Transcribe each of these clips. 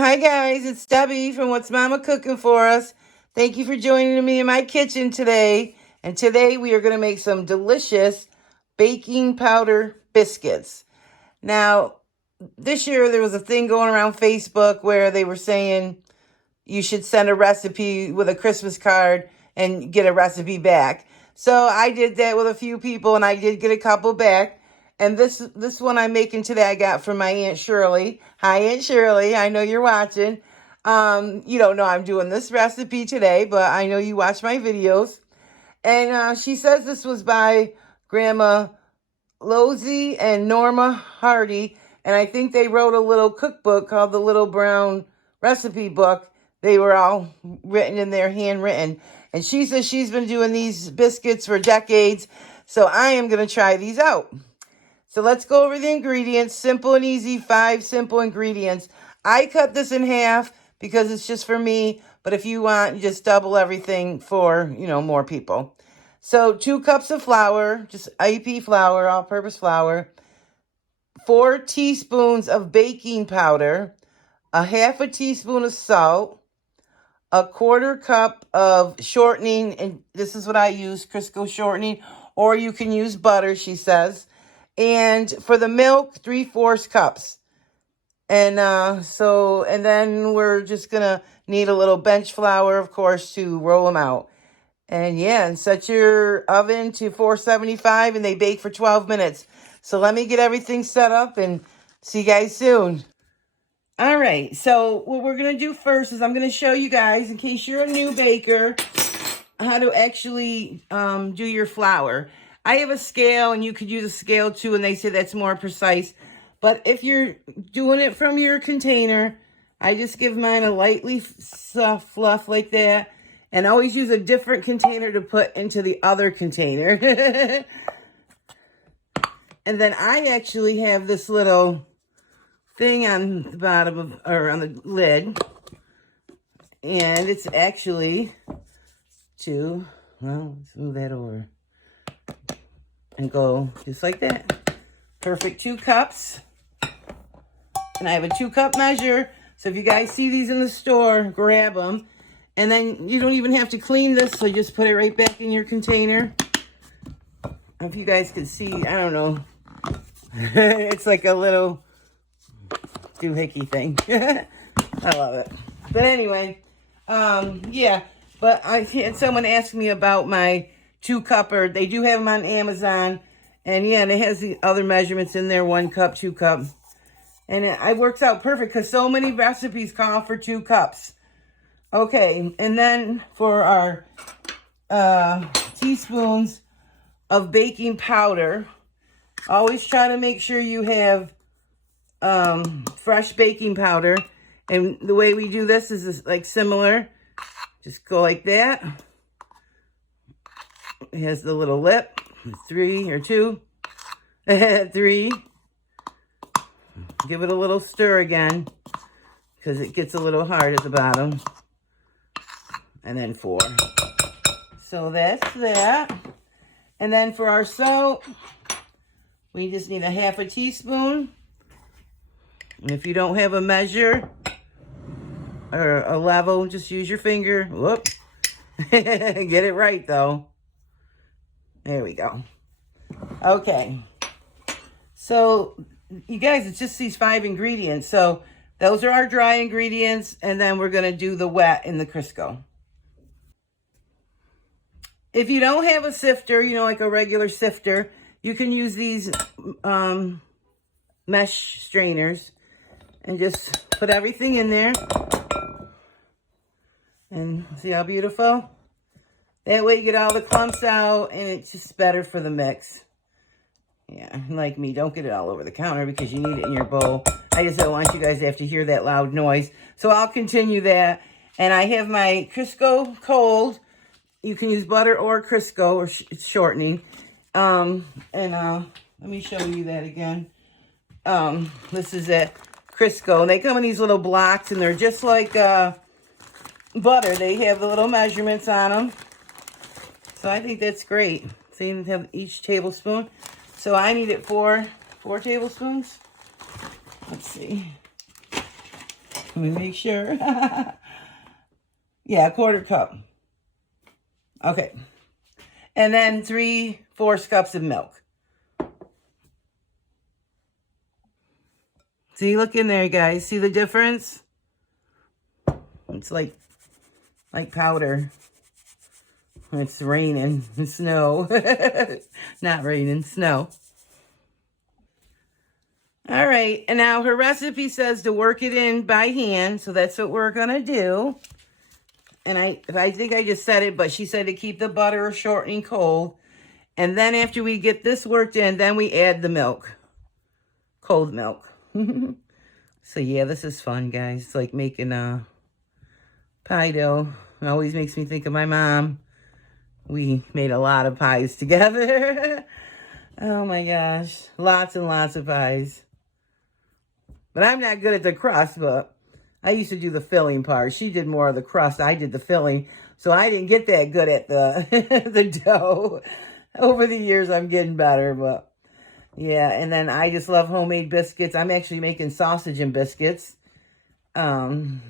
Hi guys, it's Debbie from What's Mama Cooking For Us. Thank you for joining me in my kitchen today. And today we are going to make some delicious baking powder biscuits. Now, this year there was a thing going around Facebook where they were saying you should send a recipe with a Christmas card and get a recipe back. So I did that with a few people and I did get a couple back. And this one I'm making today I got from my Aunt Shirley. Hi, Aunt Shirley. I know you're watching. You don't know I'm doing this recipe today, but I know you watch my videos. And she says this was by Grandma Losey and Norma Hardy. And I think they wrote a little cookbook called the Little Brown Recipe Book. They were all written in there, handwritten. And she says she's been doing these biscuits for decades. So I am going to try these out. So let's go over the ingredients. Simple and easy, 5 simple ingredients. I cut this in half because it's just for me. But if you want, you just double everything for, more people. So 2 cups of flour, just IEP flour, all-purpose flour. 4 teaspoons of baking powder. A half a teaspoon of salt. A 1/4 cup of shortening. And this is what I use, Crisco shortening. Or you can use butter, she says. And for the milk, 3/4 cups. And and then we're just going to need a little bench flour, of course, to roll them out. And set your oven to 475 and they bake for 12 minutes. So let me get everything set up and see you guys soon. All right, so what we're going to do first is I'm going to show you guys, in case you're a new baker, how to actually do your flour. I have a scale, and you could use a scale too, and they say that's more precise. But if you're doing it from your container, I just give mine a lightly soft fluff like that. And always use a different container to put into the other container. And then I actually have this little thing on the bottom of, or on the lid. And it's actually let's move that over. And go just like that. Perfect, 2 cups. And I have a 2-cup measure. So if you guys see these in the store, grab them. And then you don't even have to clean this. So just put it right back in your container. If you guys can see, I don't know. It's like a little doohickey thing. I love it. But anyway, yeah. But I had someone ask me about my 2-cupper. They do have them on Amazon. And yeah, and it has the other measurements in there, 1 cup, 2 cup. And it works out perfect because so many recipes call for 2 cups. Okay, and then for our teaspoons of baking powder, always try to make sure you have fresh baking powder. And the way we do this is like similar. Just go like that. It has the little lip. 3 or 2. 3. Give it a little stir again because it gets a little hard at the bottom. And then 4. So that's that. And then for our salt, we just need a half a teaspoon. And if you don't have a measure or a level, just use your finger. Whoop. Get it right, though. There we go. Okay. So, you guys, it's just these 5 ingredients. So, those are our dry ingredients. And then we're going to do the wet in the Crisco. If you don't have a sifter, like a regular sifter, you can use these mesh strainers. And just put everything in there. And see how beautiful? That way you get all the clumps out and it's just better for the mix. Yeah, like me, don't get it all over the counter because you need it in your bowl. I just don't want you guys to have to hear that loud noise. So I'll continue that. And I have my Crisco cold. You can use butter or Crisco or shortening. Let me show you that again. This is it. Crisco. And they come in these little blocks and they're just like butter. They have the little measurements on them. So I think that's great. So you have each tablespoon. So I needed 4 tablespoons. Let's see. Let me make sure. Yeah, 1/4 cup. Okay. And then 3/4 cups of milk. See, look in there, guys. See the difference? It's like powder. It's raining. Snow. Not raining, snow. All right, and now her recipe says to work it in by hand, so that's what we're gonna do. And I think I just said it, but she said to keep the butter shortening cold. And then after we get this worked in, then we add the milk. Cold milk. So yeah, this is fun, guys. It's like making pie dough. It always makes me think of my mom. We made a lot of pies together. Oh my gosh. Lots and lots of pies. But I'm not good at the crust, but I used to do the filling part. She did more of the crust. I did the filling. So I didn't get that good at the, the dough. Over the years, I'm getting better, but yeah. And then I just love homemade biscuits. I'm actually making sausage and biscuits for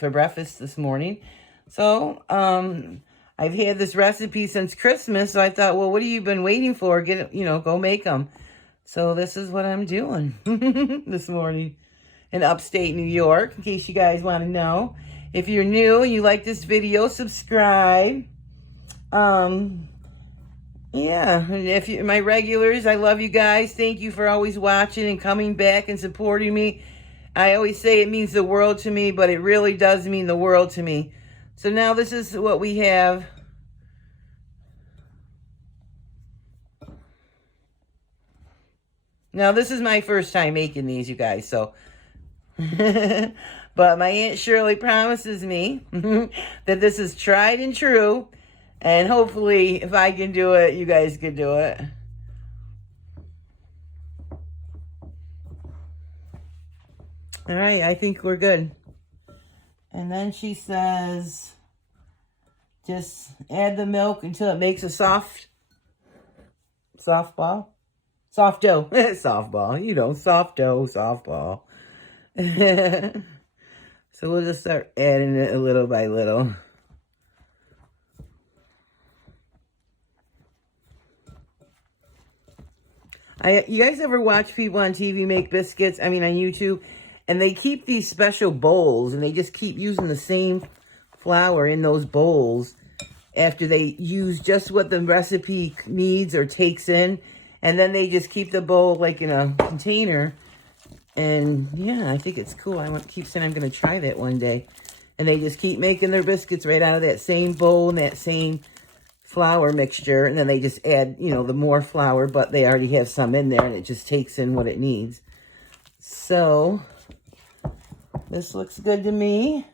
breakfast this morning. So I've had this recipe since Christmas. So I thought, well, what have you been waiting for? Get it, go make them. So this is what I'm doing this morning in upstate New York, in case you guys want to know. If you're new and you like this video, subscribe. Yeah, and if you're my regulars, I love you guys. Thank you for always watching and coming back and supporting me. I always say it means the world to me, but it really does mean the world to me. So now this is what we have. Now this is my first time making these, you guys, so... But my Aunt Shirley promises me that this is tried and true. And hopefully, if I can do it, you guys can do it. All right, I think we're good. And then she says, just add the milk until it makes a soft ball. Soft dough. Softball. Soft dough, softball. So we'll just start adding it a little by little. You guys ever watch people on TV make biscuits? I mean, on YouTube. And they keep these special bowls. And they just keep using the same flour in those bowls. After they use just what the recipe needs or takes in. And then they just keep the bowl like in a container. And yeah, I think it's cool. I keep saying I'm going to try that one day. And they just keep making their biscuits right out of that same bowl and that same flour mixture. And then they just add, the more flour, but they already have some in there and it just takes in what it needs. So this looks good to me.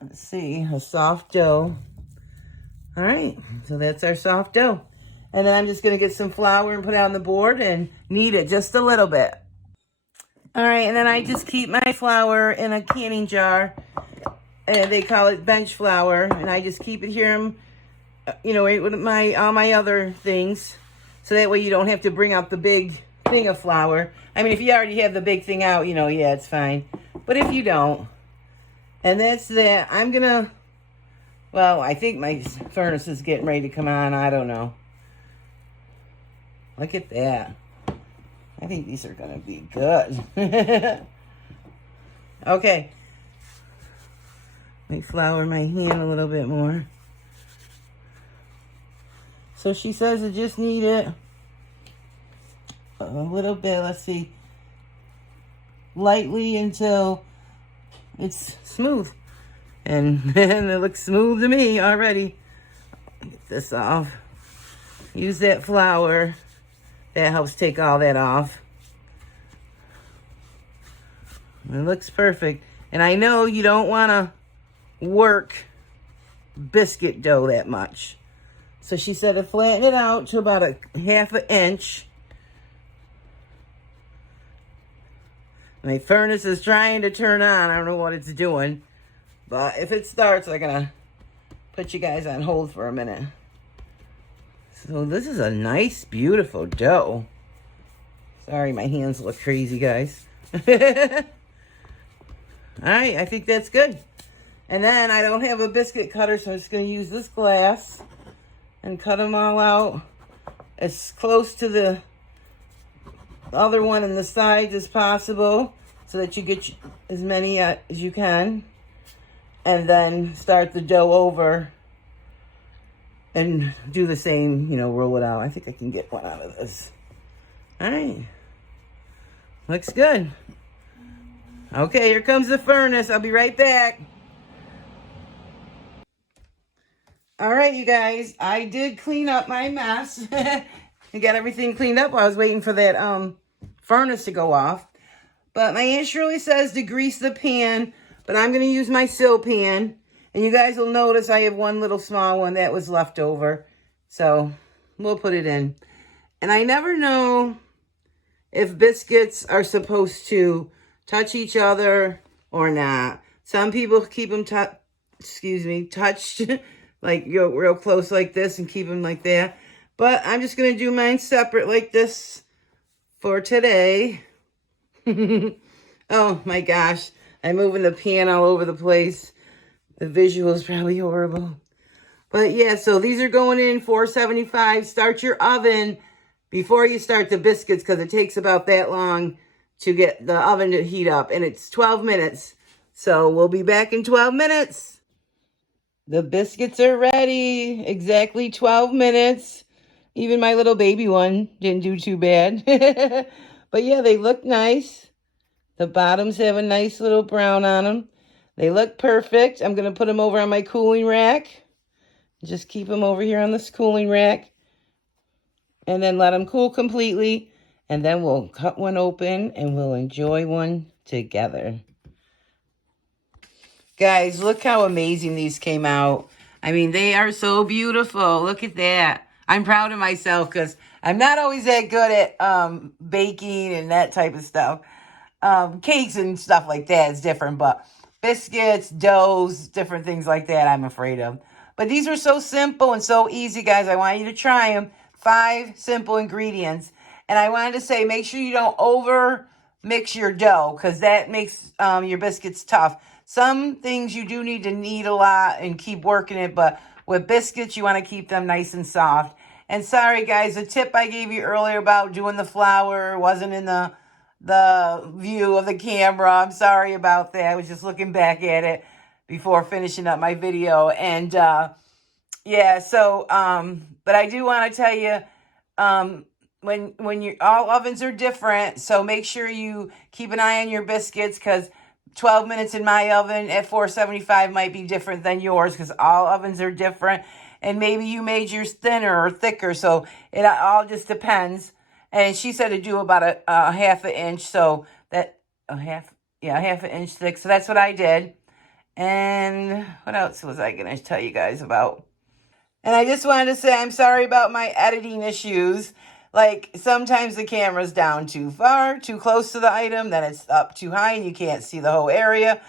Let's see, a soft dough. All right, so that's our soft dough. And then I'm just going to get some flour and put it on the board and knead it just a little bit. All right, and then I just keep my flour in a canning jar. And they call it bench flour. And I just keep it here, with all my other things. So that way you don't have to bring out the big thing of flour. I mean, if you already have the big thing out, yeah, it's fine. But if you don't, and that's that. I'm going to, well, I think my furnace is getting ready to come on. I don't know. Look at that. I think these are going to be good. Okay. Let me flour my hand a little bit more. So she says I just need it a little bit. Let's see. Lightly until it's smooth. And it looks smooth to me already. Get this off. Use that flour. That helps take all that off. It looks perfect. And I know you don't want to work biscuit dough that much. So she said to flatten it out to about a 1/2 inch. My furnace is trying to turn on. I don't know what it's doing. But if it starts, I'm going to put you guys on hold for a minute. So this is a nice, beautiful dough. Sorry, my hands look crazy, guys. All right, I think that's good. And then I don't have a biscuit cutter, so I'm just going to use this glass and cut them all out as close to the other one in the sides as possible so that you get as many as you can. And then start the dough over and do the same, you know, roll it out. I think I can get one out of this. All right. Looks good. Okay, here comes the furnace. I'll be right back. All right, you guys. I did clean up my mess. I got everything cleaned up while I was waiting for that furnace to go off. But my Aunt Shirley says to grease the pan, but I'm going to use my sill pan. And you guys will notice I have one little small one that was left over. So we'll put it in. And I never know if biscuits are supposed to touch each other or not. Some people keep them touched like real close like this and keep them like that. But I'm just going to do mine separate like this for today. Oh my gosh. I'm moving the pan all over the place. The visual is probably horrible. But yeah, so these are going in 475. Start your oven before you start the biscuits because it takes about that long to get the oven to heat up. And it's 12 minutes. So we'll be back in 12 minutes. The biscuits are ready. Exactly 12 minutes. Even my little baby one didn't do too bad. But yeah, they look nice. The bottoms have a nice little brown on them. They look perfect. I'm going to put them over on my cooling rack. Just keep them over here on this cooling rack. And then let them cool completely. And then we'll cut one open and we'll enjoy one together. Guys, look how amazing these came out. I mean, they are so beautiful. Look at that. I'm proud of myself because I'm not always that good at baking and that type of stuff. Cakes and stuff like that is different, but biscuits, doughs, different things like that I'm afraid of. But these are so simple and so easy, guys. I want you to try them. 5 simple ingredients. And I wanted to say, make sure you don't over mix your dough because that makes your biscuits tough. Some things you do need to knead a lot and keep working it, but with biscuits, you want to keep them nice and soft. And sorry, guys, the tip I gave you earlier about doing the flour wasn't in the view of the camera. I'm sorry about that. I was just looking back at it before finishing up my video. And yeah, so but I do want to tell you when you all ovens are different, so make sure you keep an eye on your biscuits because 12 minutes in my oven at 475 might be different than yours because all ovens are different. And maybe you made yours thinner or thicker, so it all just depends. And she said to do about a half an inch, so that half an inch thick. So that's what I did. And what else was I going to tell you guys about? And I just wanted to say I'm sorry about my editing issues. Like sometimes the camera's down too far, too close to the item, then it's up too high and you can't see the whole area.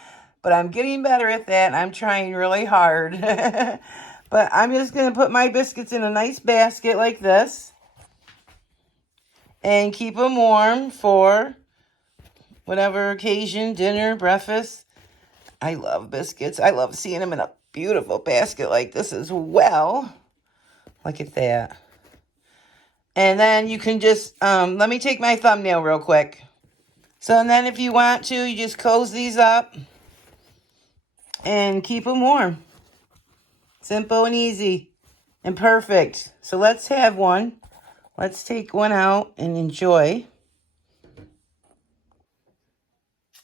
But I'm getting better at that and I'm trying really hard. But I'm just going to put my biscuits in a nice basket like this. And keep them warm for whatever occasion, dinner, breakfast. I love biscuits. I love seeing them in a beautiful basket like this as well. Look at that. And then you can just, let me take my thumbnail real quick. So and then if you want to, you just close these up and keep them warm. Simple and easy and perfect. So let's have one. Let's take one out and enjoy.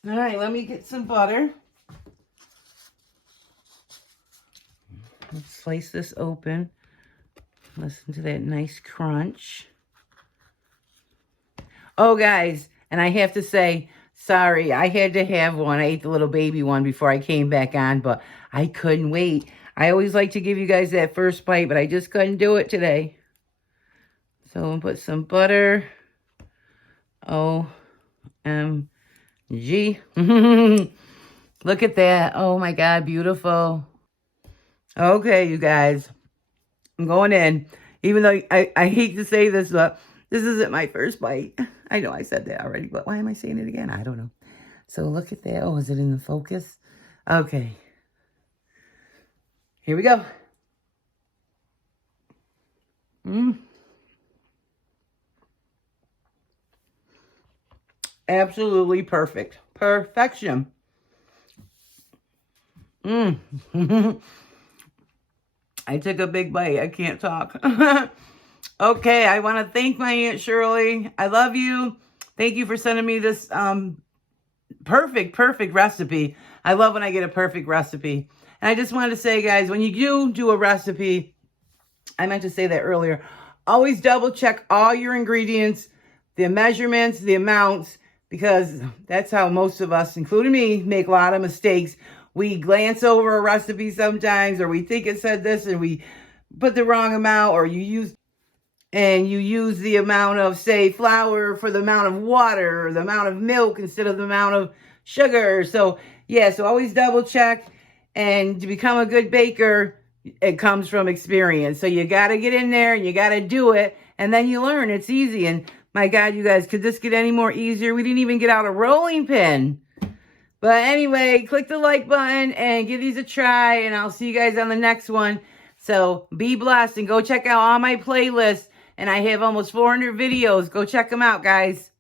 All right, let me get some butter. Let's slice this open. Listen to that nice crunch. Oh, guys, and I have to say, sorry, I had to have one. I ate the little baby one before I came back on, but I couldn't wait. I always like to give you guys that first bite, but I just couldn't do it today. So we'll put some butter. O-M-G. Look at that. Oh, my God, beautiful. Okay, you guys. I'm going in. Even though I hate to say this, but this isn't my first bite. I know I said that already, but why am I saying it again? I don't know. So look at that. Oh, is it in the focus? Okay. Here we go. Absolutely perfect. Perfection. I took a big bite. I can't talk. Okay, I want to thank my Aunt Shirley. I love you. Thank you for sending me this perfect recipe. I love when I get a perfect recipe. And I just wanted to say, guys, when you do a recipe, I meant to say that earlier, always double check all your ingredients, the measurements, the amounts, because that's how most of us, including me, make a lot of mistakes. We glance over a recipe sometimes, or we think it said this and we put the wrong amount, or you use the amount of, say, flour for the amount of water, or the amount of milk instead of the amount of sugar. So, yeah, so always double check. And to become a good baker, it comes from experience. So you got to get in there and you got to do it. And then you learn. It's easy. And my God, you guys, could this get any more easier? We didn't even get out a rolling pin. But anyway, click the like button and give these a try. And I'll see you guys on the next one. So be blessed and go check out all my playlists. And I have almost 400 videos. Go check them out, guys.